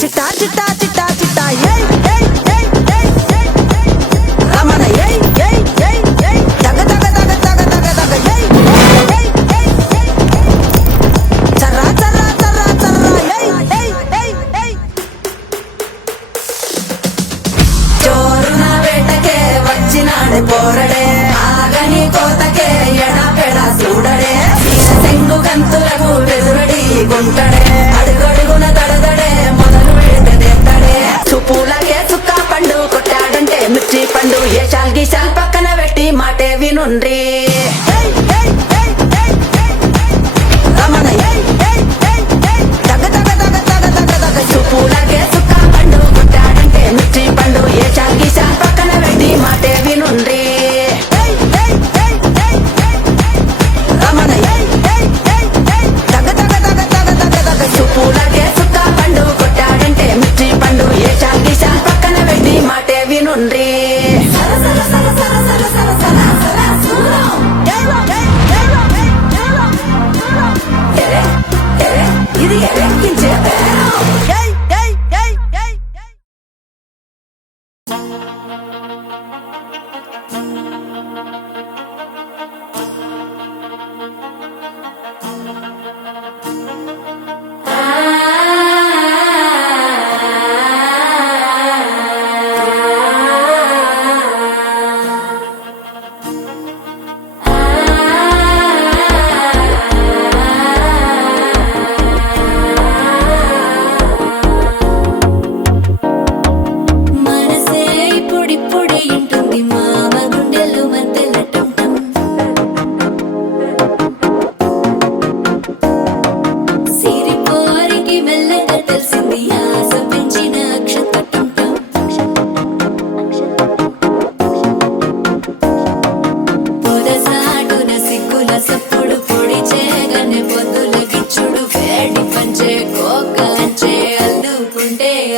చిట్టా చిట్టా చిట్టా చిట్టా ఏయ్ ఏయ్ ఏయ్ ఏయ్ ఏయ్ రమణ ఏయ్ ఏయ్ ఏయ్ ఏయ్ దగ దగ దగ దగ దగ దగ ఏయ్ ఏయ్ ఏయ్ ఏయ్ చర్రా చర్రా చర్రా చర్రా ఏయ్ ఏయ్ ఏయ్ ఏయ్ చోరున వేటకే వచ్చినాడే పోరడే ఆగని కోతకే ఎడపెడా చూడడే సెంగు గంతులకు వెదురడి గుంటడే అడుగడుగున దడదడే మొదలు వెడతడే చూపులకే చుక్క పండు కొట్టాడంటే మిర్చి పండు ఏ చాల్గి చాల్ పక్కన పెట్టి మాటే వినుండ్రి రమణ దగ దగ దగ దగ దగ దగ చూపులకే చుక్క పండు కొట్టాడంటే మిర్చి పండు ఏ చాల్గి చాల్ పక్కన పెట్టి మాటే వినుండ్రి రమణ దగ దగ దగ దగ దగ దగ చూపులకే చుక్క పండు కొట్టాడంటే మిర్చి పండు ఏ చాల్గి చాల్ పక్కన పెట్టి మాటే వినుండ్రి ఇది ఎరెక్కించే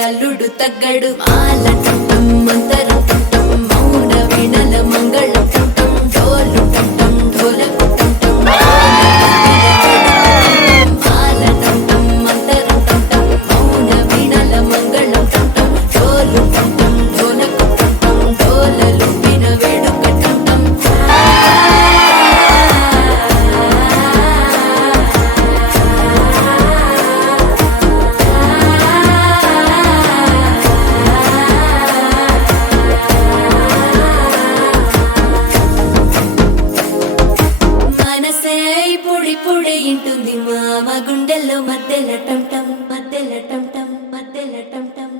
అల్లుడు తగ్గడు మాలటం మంతరం టం మౌన వినల మంగళం టం డోలు టం ఢోలకు టం మాలటం మంతరం టం మౌన వినల మంగళం టం డోలు టం ఢోలకు టం డోలలు విన వేడుక టం ఇంటుంది మామ గుండెల్లో మధ్యల టం టం మధ్యల టం టం మధ్యల టం టం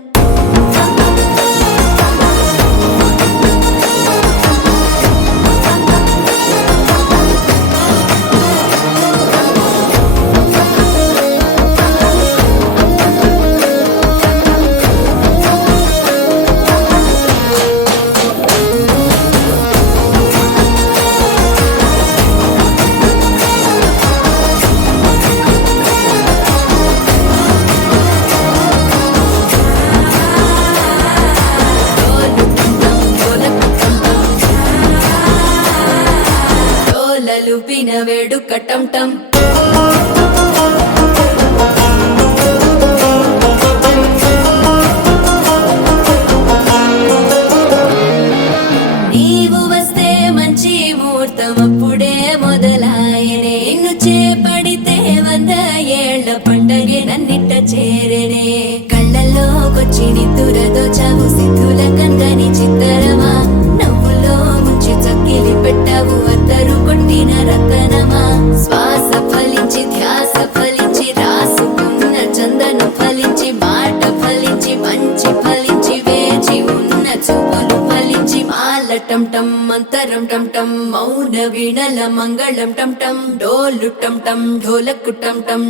లుపిన వేడుక టం టం నీవు వస్తే మంచి ముహూర్తం అప్పుడే మొదలాయనే నిన్ను చేపడితే 100 ఏళ్ల పండగే నన్నిట్ట చేరనే కళ్ళల్లోకొచ్చి నిద్దురదోచావు సిద్ధుల కంగని చిత్తరమా నవ్వులో ముంచి చక్కిలి పెట్టావు అద్దరు కొట్టిన రతనమా శ్వాస ఫలించి ధ్యాస ఫలించి రాసుకున్న చందనం ఫలించి మాట ఫలించి మంచి ఫలించి వేచి ఉన్న చూపులు ఫలించి మాలటం టం మంతరం టం టం మౌన వీణల మంగళం టం టం డోలు టం టం ఢోలకు టం టం